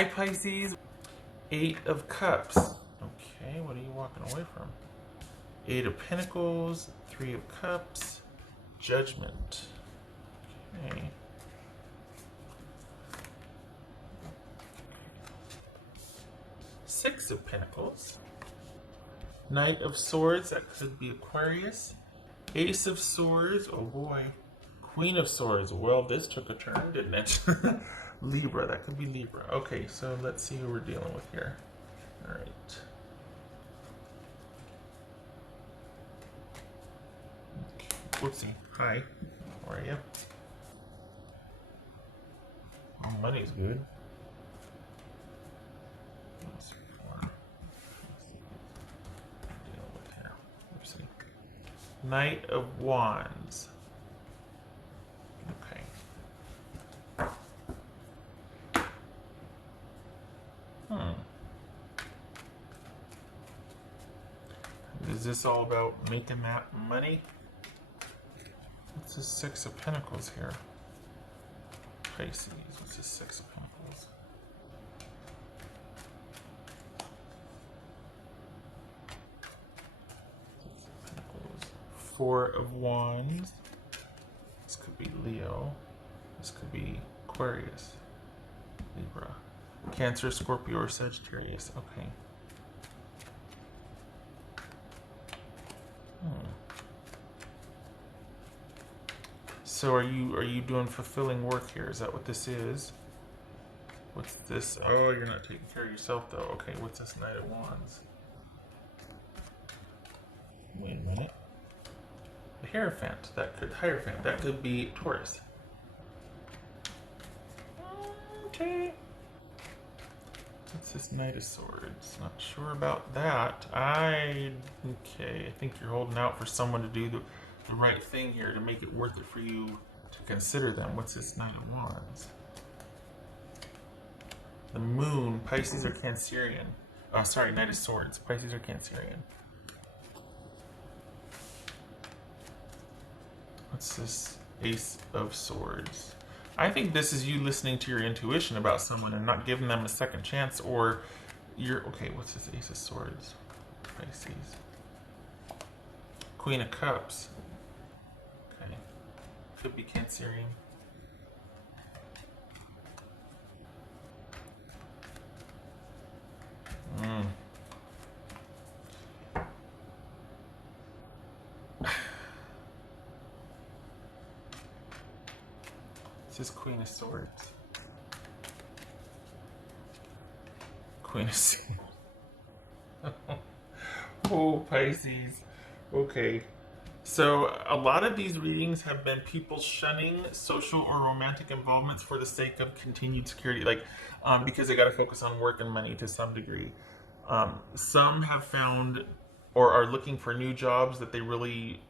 Hi, Pisces. Eight of Cups. Okay, what are you walking away from? Eight of Pentacles, Three of Cups, Judgment. Okay. Six of Pentacles. Knight of Swords, that could be Aquarius. Ace of Swords, oh boy. Queen of Swords, well, this took a turn, didn't it? Libra, that could be Libra. Okay, so let's see who we're dealing with here. All right. Whoopsie. Hi. How are you? Oh, money's good. Knight of Wands. Okay. Is this all about making that money? What's the Six of Pentacles here? Pisces. What's the Six of Pentacles? Four of Wands. This could be Leo. This could be Aquarius. Libra. Cancer, Scorpio, or Sagittarius. Okay. So are you doing fulfilling work here? Is that what this is? What's this? Oh, you're not taking care of yourself though. Okay, what's this Knight of Wands? Wait a minute. The Hierophant. Hierophant. That could be Taurus. Okay. What's this Knight of Swords? Not sure about that. Okay, I think you're holding out for someone to do the right thing here to make it worth it for you to consider them. What's this Knight of Wands? The Moon. Pisces or Cancerian. Oh, sorry, Knight of Swords. Pisces or Cancerian. What's this Ace of Swords? I think this is you listening to your intuition about someone and not giving them a second chance, or you're... Okay, what's this Ace of Swords? Pisces. Queen of Cups. Okay. Could be Cancerian. This is Queen of Swords. Queen of Swords. Oh, Pisces. Okay. So a lot of these readings have been people shunning social or romantic involvements for the sake of continued security, like because they got to focus on work and money to some degree. Some have found or are looking for new jobs that they really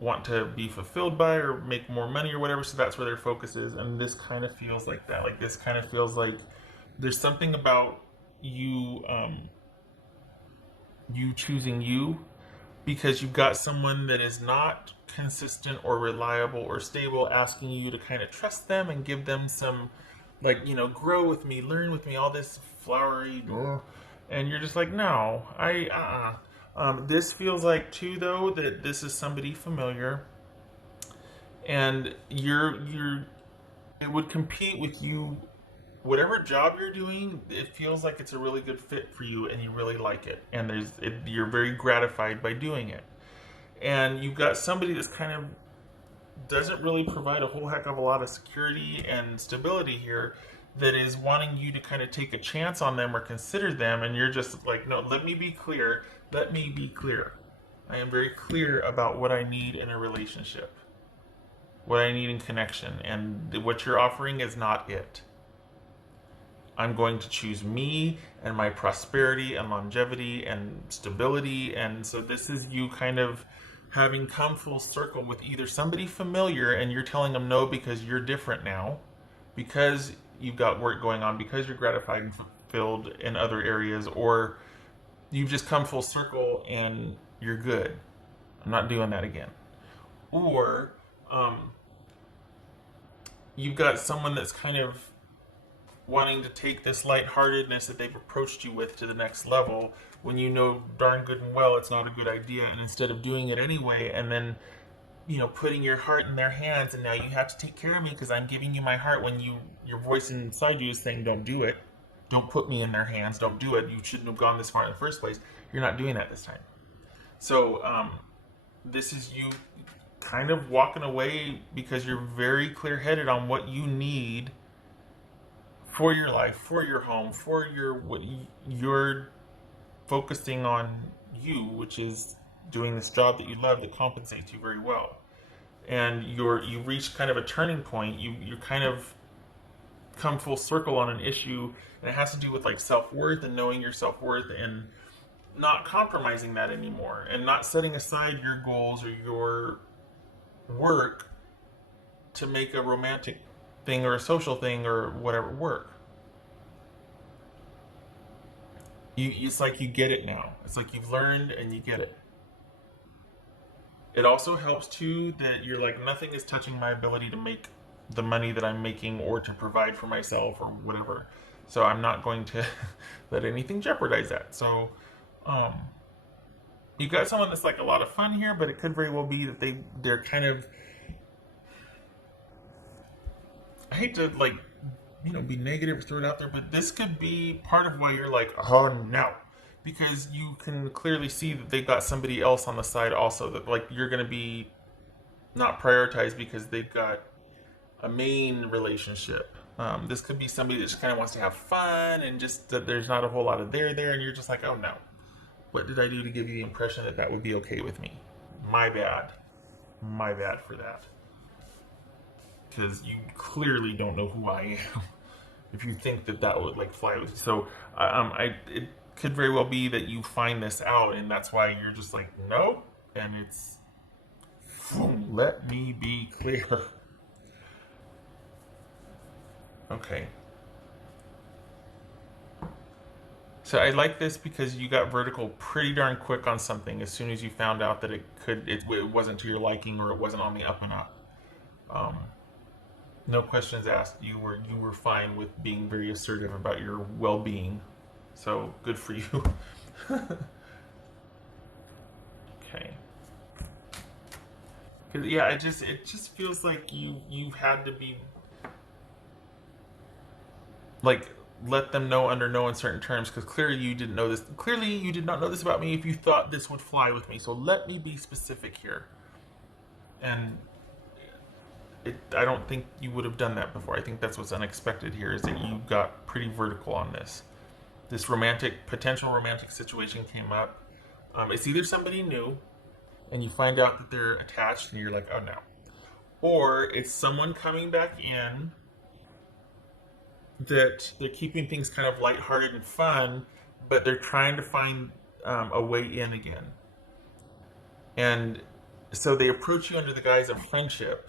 want to be fulfilled by or make more money or whatever, so that's where their focus is. And this kind of feels like that. Like this kind of feels like there's something about you you choosing you because you've got someone that is not consistent or reliable or stable asking you to kind of trust them and give them some, like, you know, grow with me, learn with me, all this flowery, and you're just like, no, this feels like too though that this is somebody familiar, and it would compete with you. Whatever job you're doing, it feels like it's a really good fit for you, and you really like it, and you're very gratified by doing it. And you've got somebody that's kind of doesn't really provide a whole heck of a lot of security and stability here, that is wanting you to kind of take a chance on them or consider them, and you're just like, no, let me be clear. Let me be clear. I am very clear about what I need in a relationship, what I need in connection, and what you're offering is not it. I'm going to choose me and my prosperity and longevity and stability. And so this is you kind of having come full circle with either somebody familiar and you're telling them no because you're different now, because you've got work going on, because you're gratified and fulfilled in other areas, or you've just come full circle and you're good. I'm not doing that again. Or you've got someone that's kind of wanting to take this lightheartedness that they've approached you with to the next level when you know darn good and well it's not a good idea, and instead of doing it anyway and then putting your heart in their hands, and now you have to take care of me because I'm giving you my heart, when your voice inside you is saying don't do it, don't put me in their hands, don't do it, you shouldn't have gone this far in the first place. You're not doing that this time. So this is you kind of walking away because you're very clear-headed on what you need for your life, for your home, for what you're focusing on, which is doing this job that you love that compensates you very well. And you reach kind of a turning point. You kind of come full circle on an issue, and it has to do with like self-worth and knowing your self-worth and not compromising that anymore, and not setting aside your goals or your work to make a romantic thing or a social thing or whatever work. It's like you get it now. It's like you've learned and you get it. It also helps too that you're like, nothing is touching my ability to make the money that I'm making or to provide for myself or whatever. So I'm not going to let anything jeopardize that. So you got someone that's like a lot of fun here, but it could very well be that they're kind of, I hate to like be negative or throw it out there, but this could be part of why you're like, oh no, because you can clearly see that they got somebody else on the side also, that like you're going to be not prioritized because they've got a main relationship. This could be somebody that just kind of wants to have fun, and just that there's not a whole lot of there, and you're just like, oh no, what did I do to give you the impression that that would be okay with me? My bad for that. Because you clearly don't know who I am if you think that that would like fly with you. So it could very well be that you find this out, and that's why you're just like, nope, and it's, let me be clear. Okay. So I like this because you got vertical pretty darn quick on something as soon as you found out that it wasn't to your liking, or it wasn't on the up and up. No questions asked. You were fine with being very assertive about your well-being. So good for you. Okay. Cause yeah, it just feels like you had to be like, let them know under no uncertain terms, because clearly you didn't know this. Clearly you did not know this about me if you thought this would fly with me. So let me be specific here. And I don't think you would have done that before. I think that's what's unexpected here, is that you got pretty vertical on this. This potential romantic situation came up. It's either somebody new, and you find out that they're attached, and you're like, oh no. Or it's someone coming back in that they're keeping things kind of lighthearted and fun, but they're trying to find a way in again. And so they approach you under the guise of friendship.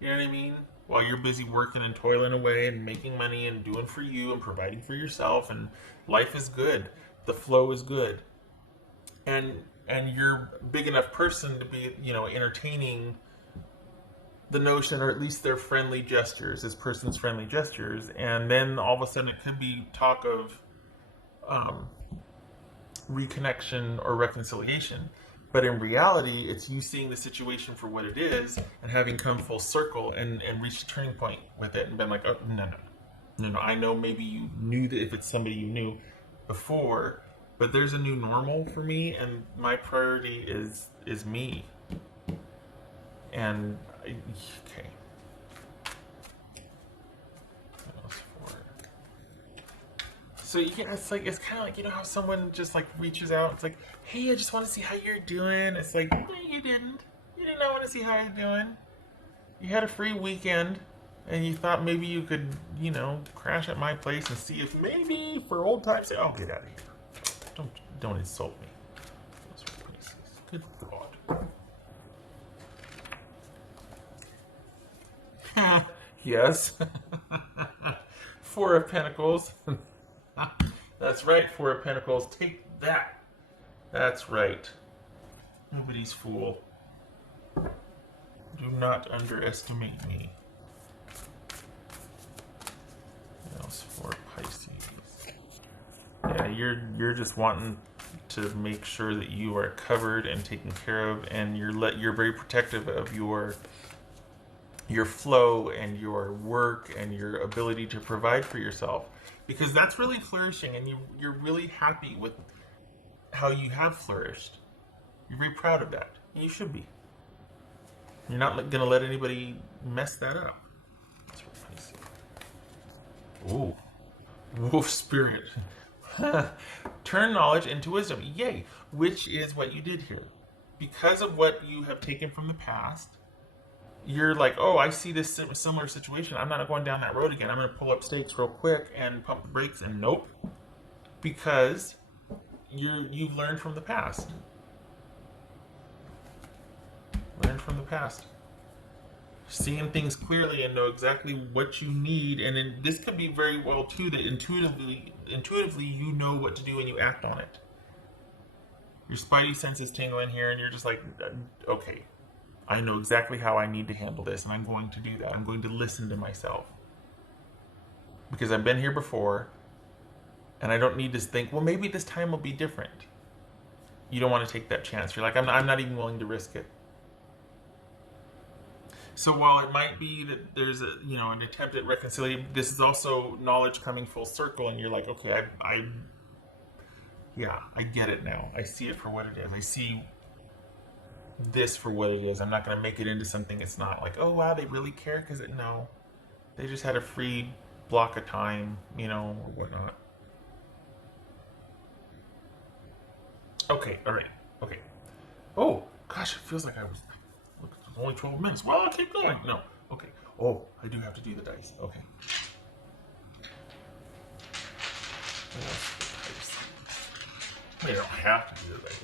You know what I mean? While you're busy working and toiling away and making money and doing for you and providing for yourself, and life is good. The flow is good. And you're a big enough person to be, entertaining the notion, or at least their friendly gestures, this person's friendly gestures, and then all of a sudden it could be talk of reconnection or reconciliation. But in reality, it's you seeing the situation for what it is and having come full circle and reached a turning point with it and been like, oh, no. I know maybe you knew that if it's somebody you knew before, but there's a new normal for me, and my priority is me. And okay. What else for it? So yeah, it's kind of like, how someone just like reaches out. It's like, hey, I just want to see how you're doing. It's like, no, you didn't. You did not want to see how you're doing. You had a free weekend, and you thought maybe you could, crash at my place and see if maybe for old times. Oh, get out of here! Don't insult me. Those are places. Good God. Yes. Four of Pentacles. That's right, Four of Pentacles. Take that. That's right. Nobody's fool. Do not underestimate me. house for Pisces. Yeah, you're just wanting to make sure that you are covered and taken care of, and you're very protective of your flow and your work and your ability to provide for yourself, because that's really flourishing, and you're really happy with how you have flourished. You're very proud of that, and you should be. You're not going to let anybody mess that up. Ooh, wolf spirit. Turn knowledge into wisdom. Yay! Which is what you did here. Because of what you have taken from the past, you're like, oh, I see this similar situation. I'm not going down that road again. I'm going to pull up stakes real quick and pump the brakes. And nope, because you've learned from the past. Learn from the past. Seeing things clearly and know exactly what you need, and then this could be very well too that intuitively you know what to do and you act on it. Your spidey senses tingle in here, and you're just like, okay, I know exactly how I need to handle this, and I'm going to do that. I'm going to listen to myself because I've been here before, and I don't need to think, well, maybe this time will be different. You don't want to take that chance. You're like, I'm not even willing to risk it. So while it might be that there's an attempt at reconciliation, this is also knowledge coming full circle, and you're like, okay, I get it now. I see it for what it is. I see this for what it is. I'm not going to make it into something it's not. Like, oh wow, they really care because no, they just had a free block of time, or whatnot. Okay, all right, okay. Oh gosh, it feels like I was. Look, it's only 12 minutes. Well, I'll keep going. No. Okay. Oh, I do have to do the dice. Okay. You don't have to do the dice.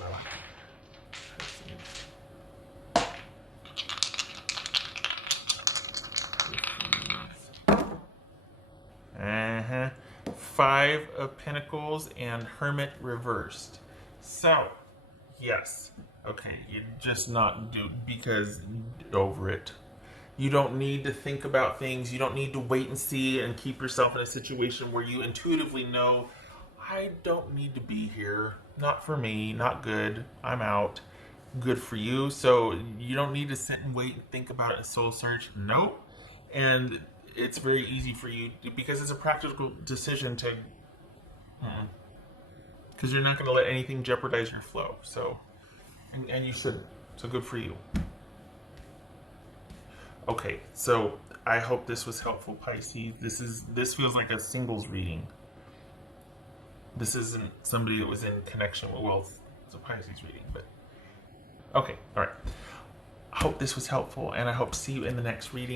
Uh-huh. 5 of Pentacles and Hermit reversed. So, yes. Okay, you just not do because over it. You don't need to think about things. You don't need to wait and see and keep yourself in a situation where you intuitively know, I don't need to be here. Not for me. Not good. I'm out. Good for you. So you don't need to sit and wait and think about it and soul search. Nope. And it's very easy for you because it's a practical decision to, because you're not going to let anything jeopardize your flow. So. And you shouldn't. So good for you. Okay, so I hope this was helpful, Pisces. This feels like a singles reading. This isn't somebody that was in connection with, well, it's a Pisces reading, but okay, all right. I hope this was helpful, and I hope to see you in the next reading.